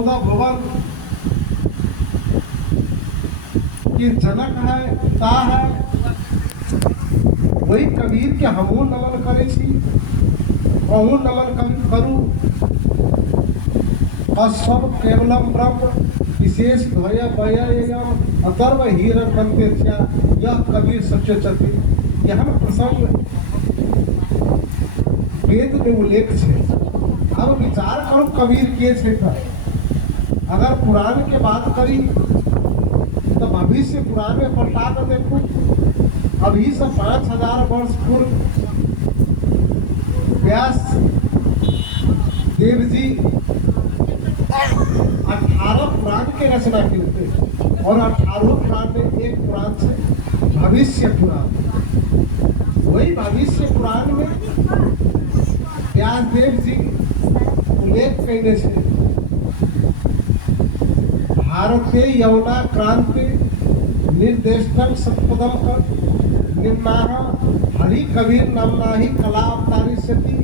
14 भुवन के जनक है, पिता है, वही कबीर के हमहू नमन करे छी, कहूँ नमन करूँ। और सब केवलम ब्रह्म विशेष भय भयम अतर्व हीरन बनते क्या, यह कबीर सच्चे चति। यह प्रसंग वेद में उल्लेख है। अब विचार करो कबीर के क्षेत्र, अगर पुराण के बात करी तो भविष्य पुराण में पलटा कर देखो, अभी से 5000 वर्ष पूर्व व्यास देव जी 18 पुराण के रचना किए थे और 18 पुराण में एक पुराण से भविष्य पुराण। वही भविष्य पुराण में व्यास देव जी उल्लेख कहने से भारते यमुना क्रांति निर्देशक सत्पदम कर निर्माण हरि कबीर नामना ही कला अवतारी सती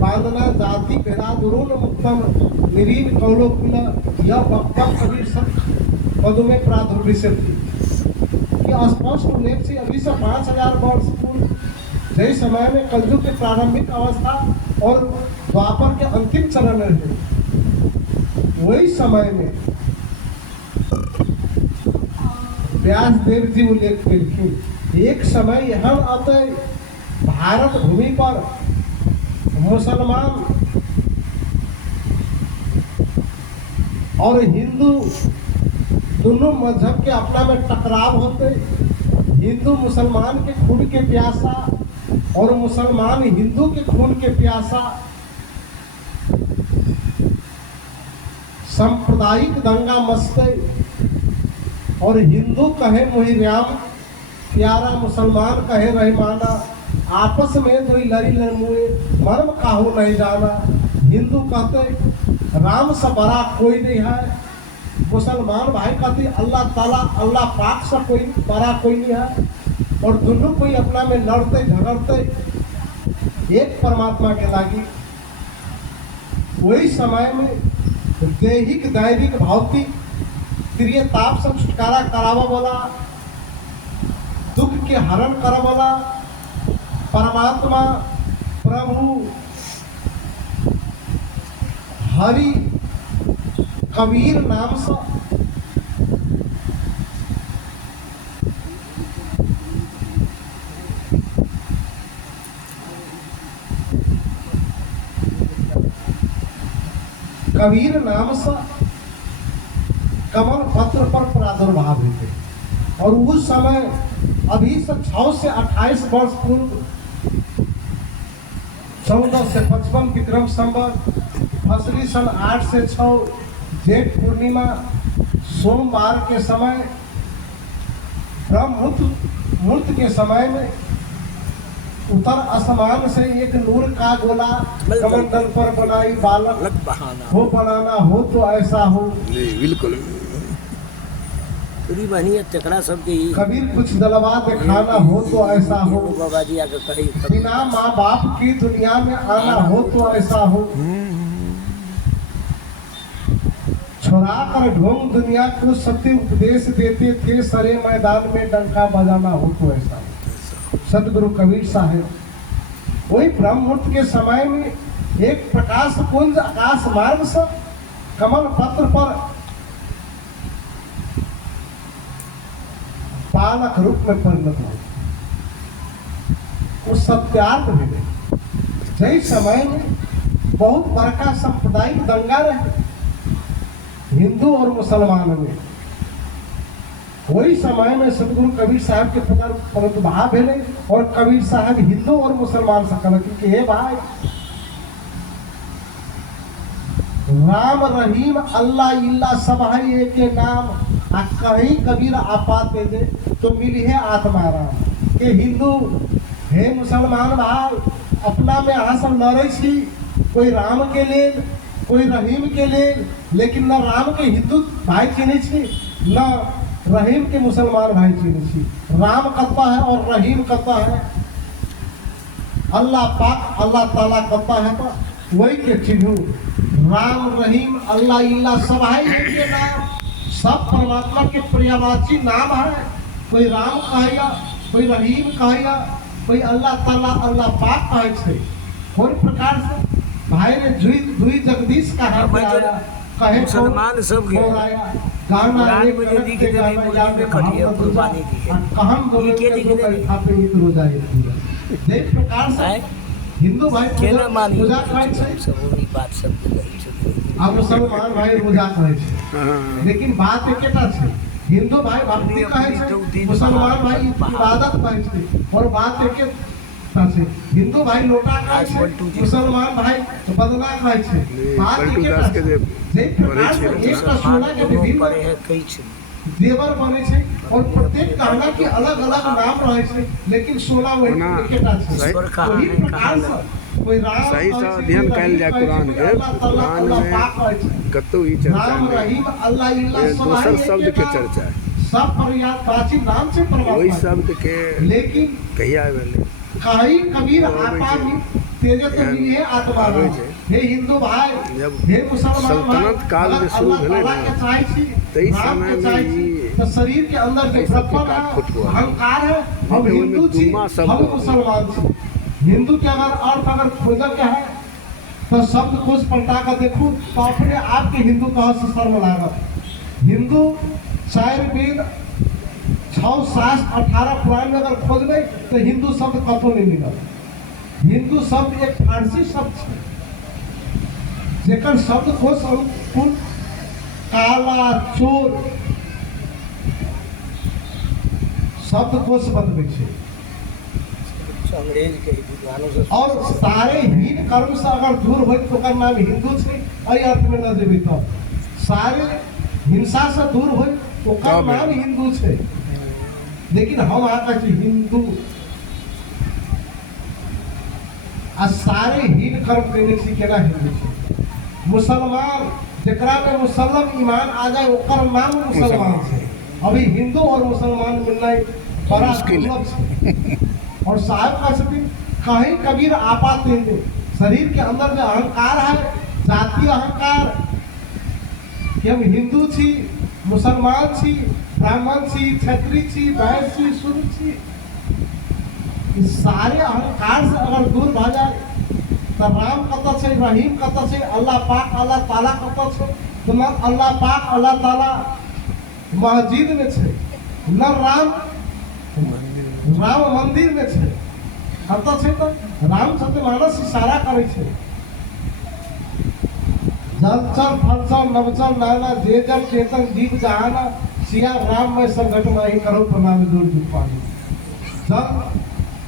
बांधना जाति भेदादुरुन मुक्तम निरीन कौलोकुल यह वक्तम कबीर सत्य पद में प्रादुर्भिषति। कि स्पष्ट उल्लेख से अभी से 5000 वर्ष पूर्व जय समय में कलयुग के प्रारंभिक अवस्था और द्वापर के अंतिम चरण में वही समय में व्यास देव जी उल्लेख करके एक समय यहाँ आते भारत भूमि पर मुसलमान और हिंदू दोनों मजहब के अपना में टकराव होते, हिंदू मुसलमान के खून के प्यासा और मुसलमान हिंदू के खून के प्यासा सांप्रदायिक दंगा मचते और हिंदू कहे मोहि राम प्यारा, मुसलमान कहे रहमाना, आपस में तो लड़ी लड़मुए मर्म काहू नहीं जाना। हिंदू कहते राम से बड़ा कोई नहीं है, मुसलमान भाई कहते अल्लाह ताला अल्लाह पाक से कोई बड़ा कोई नहीं है, और दोनों कोई अपना में लड़ते झगड़ते एक परमात्मा के लागी। वही समय में दैहिक दैविक भौतिक क्रिय ताप से छुटकारा करावा वाला, दुख के हरण करा वाला परमात्मा प्रभु हरि कबीर नाम से कबीर नाम से कमल पत्र पर प्रादुर्भाव हुए। और उस समय अभी से 6 से 28 वर्ष पूर्व 14 से 55 विक्रम संवत फसली सन 8 से 6 जेठ पूर्णिमा सोमवार के समय ब्रह्ममुहूर्त के समय में उत्तर आसमान से एक नूर का गोला कमंडल पर बनाई बालक हो बनाना हो तो ऐसा हो। बिल्कुल पूरी बनी है तकड़ा सबके ही कबीर कुछ दलवा दिखाना हो तो ऐसा हो। बाबा जी आके कही बिना माँ बाप की दुनिया में आना हो तो ऐसा हो। छुड़ा कर ढोंग दुनिया को सत्य उपदेश देते थे, सरे मैदान में डंका बजाना हो तो ऐसा हो। सतगुरु कबीर साहब वही ब्रह्ममुहूर्त के समय में एक प्रकाश पुंज आकाश मार्ग से कमल पत्र पर बालक रूप में परिणत हो, उस सत्यार्थ में जय समय में बहुत बड़का सांप्रदायिक दंगा रहे हिंदू और मुसलमान में। वही समय में सतगुरु कबीर साहब के पुत्र प्रादुर्भाव भेले और कबीर साहब हिंदू और मुसलमान से कहलक कि हे भाई राम रहीम अल्लाह इल्ला सब है एक के नाम, आ कहीं कबीर आपात दे दे तो मिली है आत्माराम। के हिंदू हे मुसलमान भाई अपना में यहाँ सब लड़े छी, कोई राम के लेल कोई रहीम के लेल, लेकिन न राम के हिंदू भाई चिन्हे छी न रहीम के मुसलमान भाई चिन्हे छी। राम कत्ता है और रहीम कत्ता है, अल्लाह पाक अल्लाह ताला कत्ता है तो वही के चिन्हू। राम रहीम अल्लाह इल्ला सब है ये नाम, सब परमात्मा के पर्यावाची नाम है। कोई राम कहैया, कोई रहीम कहैया, कोई अल्लाह ताला अल्लाह पाक कहै छै। कोई प्रकार से भाई ने दुई जगदीश कहा कहे मुसलमान सब हो गए आया गाना कुरान एक में तरफ लिख के दे गाना रही याद में खटिया है, कुर्बानी दी है। कहम बोले लिखे के लिख दो दे रही। खाते ही तो जाए पूरा। देख प्रकार से हैं? हिंदू भाई केना मानी पूजा करै छै, सब वही बात सब कही छै। आ मुसलमान भाई रोजा करै छै। लेकिन बात एकेटा छै, हिंदू भाई भक्ति कहै छै, मुसलमान भाई इबादत कहै छै, और बात एके छै। हिंदू भाई लोटा कहै छै, मुसलमान भाई बदला कहै छै। बात पलटू एकेटा दास के छै। जे प्रकार से एकटा सोना के दोनों विभिन्न पड़े है कई छै। देवर बने छै, और प्रत्येक गहना के अलग अलग नाम रहे छै, लेकिन सोना वही ओना एकेटा छै। सही- वही प्रकार से कोई राम सही कहै से छै, अध्ययन कोई कयल जाय रहीम कहै कुरान छै, के। अल्लाह ताला कुरान अल्लाह में पाक कहै छै। कतौ ई चर्चा राम नहीं, रहीम अल्लाह इल्ला ये सब दोसर है शब्द एकेटा। के चर्चा है। सब पर्यायवाची नाम से वही परमात्मा। शब्द के लेकिन कहिया भेलै कहीं कबीर वो भी आपा छै। तेजे तो मिली है आत्मा आबै राम। छै। हे हिंदू भाई, जब हे मुसलमान भाई, सल्तनत काल अगर में शुरू अल्लाह भेलै ताला ना, के चाहै छी, तई राम समय के में चाहै छी, ई तो शरीर के अंदर जो एहि सबके ब्रह्म काट खुट हुआ। अहंकार है, हम ओहिमे हिंदू छी, दुमा शब्द हम हुआ। मुसलमान छी। हिंदू के अगर अर्थ अगर खोजल के है तो शब्द खोज पलटा कर देखू तो अपने आप के हिंदू कह से शर्म लागत। हिंदू 4 वेद 6 शास्त्र 18 पुराण में अगर खोजबे तो हिंदू शब्द कतौ नहीं मिलत। हिंदू शब्द एक फारसी शब्द है, जेकर शब्द खोज अनुकूल काला चोर शब्द कोश बतबै छै। अंग्रेज के विद्वानों से और सारे हीन कर्म से अगर दूर हो तो ओकर नाम हिंदू छै। एहि अर्थ में न जेबै तो सारे हिंसा से दूर हो ओकर नाम हिंदू छै। लेकिन हम अहाँ कहै छी हिंदू आ सारे हीन कर्म करने से केना हिंदू छै। मुसलमान जेकरा में मुसलम ईमान आ जाए ओकर नाम मुसलमान छै। अभी हिंदू और मुसलमान मिलना बड़ा मुश्किल है। दुर्लभ छै। और साहब का सभी कहीं कबीर आपात नहीं, शरीर के अंदर जो अहंकार है, जातीय अहंकार कि हम हिंदू छी, मुसलमान छी, ब्राह्मण छी, क्षत्रिय छी, वैश्य छी, शूद्र छी, इस सारे अहंकार से अगर दूर भ जाए तो राम कत छै, रहीम कत छै, अल्लाह पाक अल्लाह ताला कत छै। तो न अल्लाह पाक अल्लाह ताला मस्जिद में छै, न राम मंदिर में छै। कत छै तो रामचंद्र इशारा करे छै, जलचर फलचर नवचर नाना जे जल चेतन जीव जहाना सिया राम में संकट में ही करो प्रणाम दूर दूर पानी। जल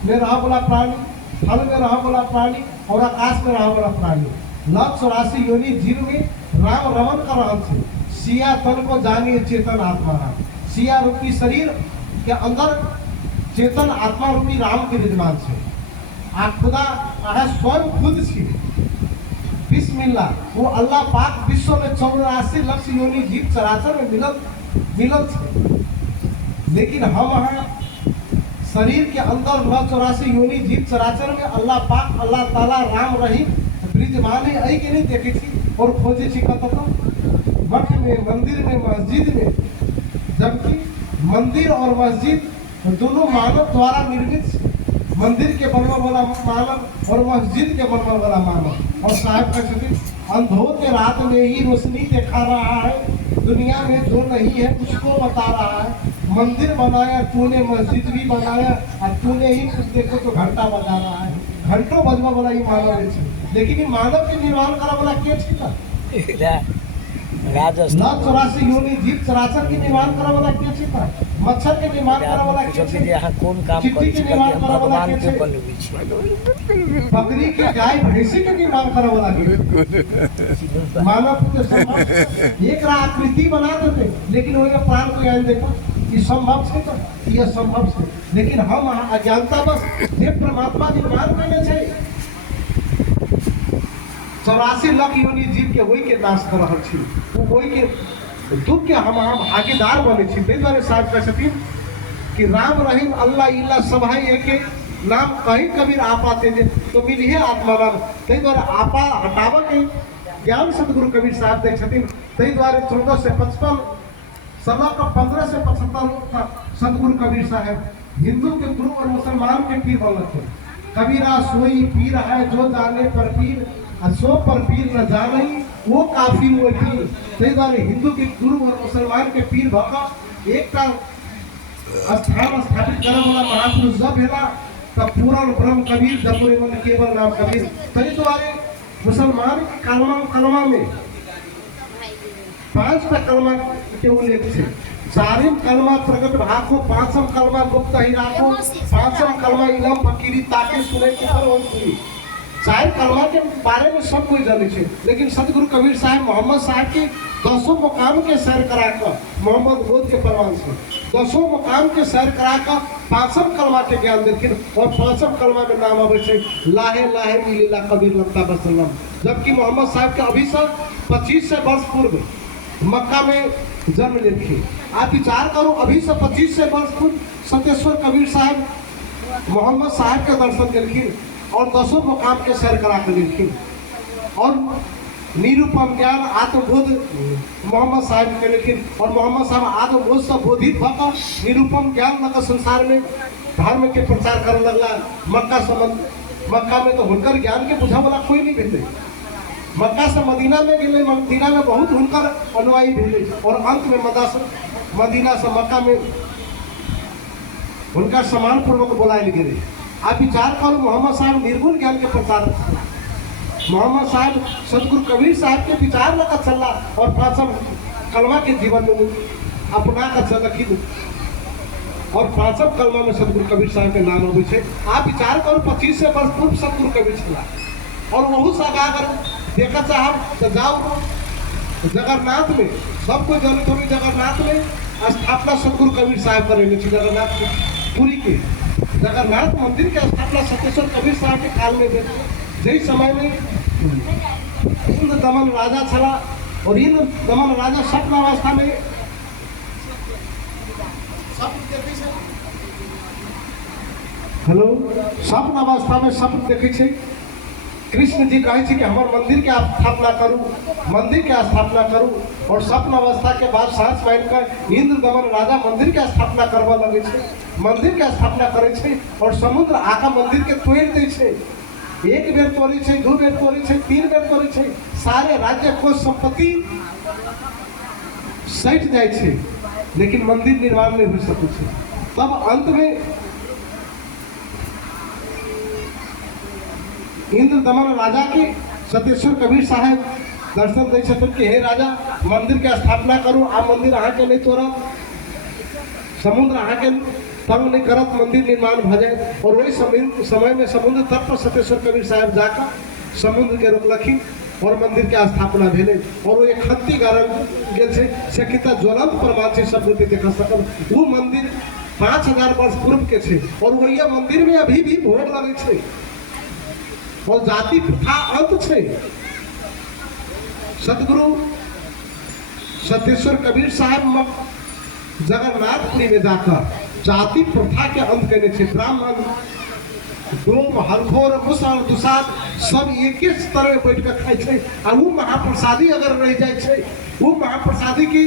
में रह वाला प्राणी, फल में रह वाला प्राणी, और आकाश में रह वाला प्राणी, 984 योनि जीव में राम रमन कर रहा है। सिया तन को जानिए चेतन आत्मा राम। सिया रूपी शरीर के अंदर चेतन आत्मा रूपी राम के विद्यमान है। आ खुदा आहे स्वयं खुद छी। बिस्मिल्लाह वो अल्लाह पाक विश्व में 84 लाख योनि जीव चराचर में मिलल है। लेकिन हम यहाँ शरीर के अंदर 984 योनि जीव चराचर में अल्लाह पाक अल्लाह ताला राम रहीम विद्यमान है। आई के नहीं देखे छी और खोजे छी कतौ मठ में, मंदिर में, मस्जिद में, जबकि मंदिर और मस्जिद दोनों मानव द्वारा निर्मित है। मंदिर के बनने वाला मानव और मस्जिद के बनने वाला मानव। और साहब कहते अंधों के रात में ही रोशनी दिखा रहा है, दुनिया में जो नहीं है उसको बता रहा है। मंदिर बनाया तूने, मस्जिद भी बनाया, और तूने ही कुछ देखो तो घंटा बजा रहा है। घंटों बजवा वाला ही मानव है। लेकिन ये मानव के निर्माण करा वाला के था? राजस्थान 984 योनि जीव चराचर के निर्माण करा वाला के था? मच्छर के निर्माण करा वाला के सब छै? यहाँ कौन काम चिट्ठी कर के निर्माण हम करा वाला भगवान के के छै? बनबै छी। बकरी के, गाय भैंसी के निर्माण करा वाला के मानव के संभव एक आकृति बना देते, लेकिन वही प्राण को याद देखो ये संभव है तो ये संभव है। लेकिन हम अज्ञानता बस ये परमात्मा निर्माण करने छै। 84 लाख योनि जीव के वही के नाश कर रहा छी, वो वही के दुख के हम भागीदार बने छी। ताहि दुआरे साहब कह छथिन कि राम रहीम अल्लाह इल्ला सब है एके नाम कहीं कबीर आपा तेजे तो मिली है आत्मा राम। ताहि दुआरे आपा हटाव के ज्ञान सतगुरु कबीर साहब दे छथिन। ताहि द्वारे 14 से 55 16 का 15 से 75 सतगुरु कबीर साहब हिंदू के गुरु और मुसलमान के पीर बनल थे। कबीरा सोई पीर है जो जाने पर पीर, सो पर पीर न जाने वो काफी वो पीर। ताहि द्वारे हिंदू के गुरु और मुसलमान के पीर भका एक स्थान स्थापित करने वाला महापुरुष जब है तब पूर्ण ब्रह्म कबीर जपुरे मन केवल नाम कबीर। तरी द्वारे मुसलमान के कलमा में 5 कलमा के उल्लेख है। 4 कलमा प्रकट भाको, 5 कलमा गुप्त ही राखो, 5 कलमा इलम फकीरी ताके सुने के पर 4 कलमा के बारे में सब कोई जाने छे। लेकिन सतगुरु कबीर साहब मोहम्मद साहब की 10 मुकाम के सैर करा कर मोहम्मद गोद के प्रमाण से 10 मुकाम के सैर करा कर 5 कलमा के ज्ञान देथिन। और 5 कलमा के नाम आवे छे लाहे लाहे मिलेला कबीर लगता बसलम। जबकि मोहम्मद साहब के अभी से 25 वर्ष पूर्व मक्का में जन्म लेथिन। आप विचार करो, अभी से 25 वर्ष पूर्व सतेश्वर कबीर साहब मोहम्मद साहब के दर्शन दिलखिन और 10 मुकाम के सैर करा कर लिखिन। और निरूपम ज्ञान आत्मबोध मोहम्मद साहब के लिखिन। और मोहम्मद साहब आत्मबोध से बोधित होकर निरूपम ज्ञान मतलब संसार में धर्म के प्रचार करने लगला। मक्का में तो हुनकर ज्ञान के बुझा वाला कोई नहीं भेटे। मक्का से मदीना में गए, मदीना में बहुत हुनकर अनुयायी भेले और अंत में मदीना से मक्का में उनका सम्मान पूर्वक बुलाए गए। आप विचार करो, मोहम्मद साहब निर्गुण ज्ञान के प्रचार, मोहम्मद साहब सतगुरु कबीर साहब के विचार लगा चला और 5 कलमा के जीवन में अपना का चलखिन। और 5 कलमा में सतगुरु कबीर साहब के नाम अबै छे। आप विचार करो, 25 वर्ष पूर्व सतगुरु कबीर छला और वहू सब अगर देखा चाहब तो जाओ जगन्नाथ में, सबको जानते हो जगन्नाथ में स्थापना सतगुरु कबीर साहब करेंगे। जगन्नाथ पुरी के जगन्नाथ मंदिर के स्थापना सतेश्वर कबीर साहब के काल में देखो। जही समय में इंद्र दमन राजा छला और इंद्र दमन राजा स्वप्न अवस्था में स्वप्न अवस्था में स्वप्न देखे छे। कृष्ण जी कहे कि हमार मंदिर के स्थापना करूँ, मंदिर के स्थापना करूँ। और स्वप्न अवस्था के बाद सांस मान कर इंद्र दमन राजा मंदिर के स्थापना करवा लगे छे, मंदिर के स्थापना करे छे। और समुद्र आका मंदिर के तोड़ दे छे। 1 बेर तोड़ी छे, 2 बेर तोड़ी छे, 3 बेर तोड़ी छे। सारे राज्य को संपत्ति सैट जाए छे, लेकिन मंदिर निर्माण नहीं हो सके छे। तब अंत में इंद्र दमन राजा के सतेश्वर कबीर साहब दर्शन दे छथिन कि हे राजा मंदिर के स्थापना करूँ, आ मंदिर अहाँ के नहीं तोड़ब, समुद्र अहाँ के तंग नहीं करत, मंदिर निर्माण भ जाए। और वही समय में समुद्र तट पर सतेश्वर कबीर साहब जाकर समुद्र के रोकलखिन और मंदिर के स्थापना भेले। और वो एक खत्ती गारन गेल छे से कितना ज्वलंत प्रमाण से सब रूपे देख सकल। वो मंदिर 5000 वर्ष पूर्व के छे और वही मंदिर में अभी भी भोग लगे छे और जाति प्रथा अंत छे। सतगुरु सतेश्वर कबीर साहब जगन्नाथपुरी में जाकर जाति प्रथा के अंत करने छे। ब्राह्मण डोम हरखोर मुसल दुसाद सब एक स्तर में बैठ कर खाए छे। और वो महाप्रसादी अगर रह जाए छे, वो महाप्रसादी की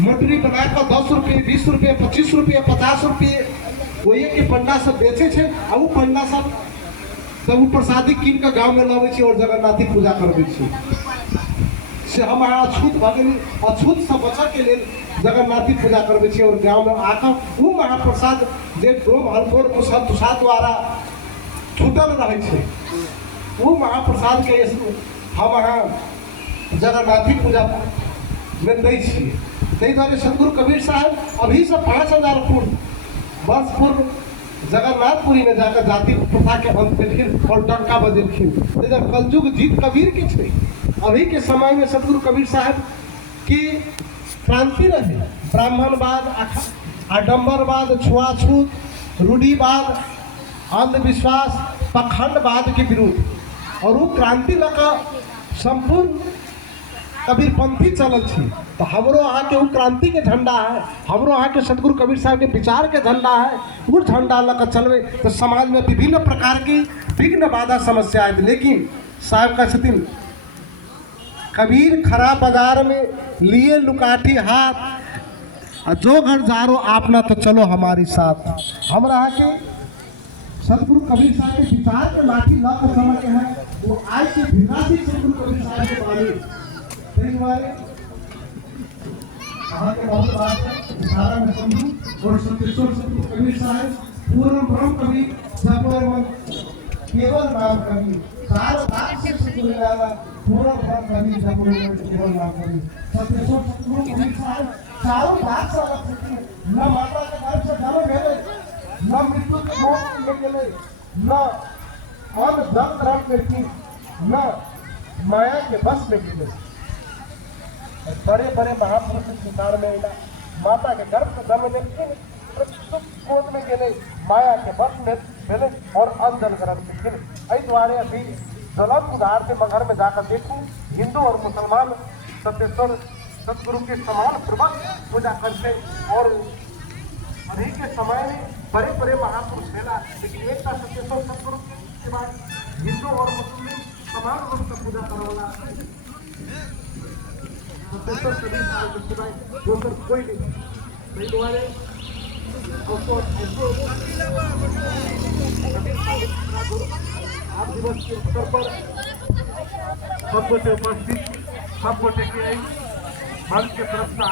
मटरी बनाकर 10 रुपये 20 रुपये 25 रुपये 50 रुपये वो एक पंडा सब बेचे छे। और वो पंडा सब तब वो प्रसादी कीन के गाँव में लावे छे और जगन्नाथी पूजा करबे छे। से हमारा अछूत भगनी अछूत से बचा के लिए जगन्नाथी पूजा करबे छे और गाँव में आकर वो महाप्रसाद जे डोम हरखोर मुसल दुसाद द्वारा छूटल रहे छे, वो महाप्रसाद के हम यहाँ जगन्नाथी पूजा में दै छी। ताहि द्वारे सतगुरु कबीर साहब अभी से 5000 वर्ष पूर्व जगन्नाथपुरी में जाकर जाति प्रथा के अंत केलखिन और डंका बजेलखिन। कलयुग जीत कबीर के छे। अभी के समय में सतगुरु कबीर साहब की क्रांति रहे। ब्राह्मणवाद, आडंबरवाद, छुआछूत, रूढ़िवाद, अंधविश्वास, पखंडवाद के विरुद्ध और वो क्रांति लगा संपूर्ण कबीरपंथी चलल छी। तो हमरो अहाँ के वो क्रांति के झंडा है, हमरो अहाँ के सतगुरु कबीर साहब के विचार के झंडा है। वो झंडा लगा चलवे तो समाज में विभिन्न प्रकार की विघ्न बाधा समस्या है। लेकिन साहब का छथिन कबीर खरा बाजार में लिए लुकाठी हाथ, और जो घर जारो आपना तो चलो हमारी साथ। हम रहा के सतगुरु कबीर साहब के विचार के लाठी ला कर समझ के हैं वो आज के विनाशी सतगुरु कबीर साहब के बारे कई बारे कहा के बहुत बात है सारा में समझू और सत्येश्वर सतगुरु कबीर साहब पूर्ण ब्रह्म कबीर जबर मन केवल नाम कबीर सारा बात से सतगुरु वाला पूर्ण ब्रह्म कबीर जबर मन केवल नाम कबीर सत्येश्वर सतगुरु कबीर साहब चारों भाग से अलग थे। न माता के गर्भ से जन्म गए, न मृत्यु के मौत में गए, न अन्न धन धर्म में थी, न माया के बस में गए। बड़े बड़े महापुरुष संसार में मिला, माता के गर्भ से जन्म लेकिन गोद में गए, माया के बस में मिले और अन्न जल ग्रहण में गिरे। इस द्वारे अभी ज्वलन उदार के मगर में जाकर देखूं हिंदू और मुसलमान सत्येश्वर सतगुरु के समान प्रबंध पूजा करते और अभी के समय में बड़े बड़े महापुरुष फैला, लेकिन एक का सत्येश्वर सतगुरु के बाद हिंदू और मुस्लिम समान रूप से पूजा करवाना सत्येश्वर कबीर साहब के सिवाय दूसरा कोई नहीं तुम्हारे आप दिवस के अवसर पर सबको उपस्थित सबको टेके मंच के तरफ से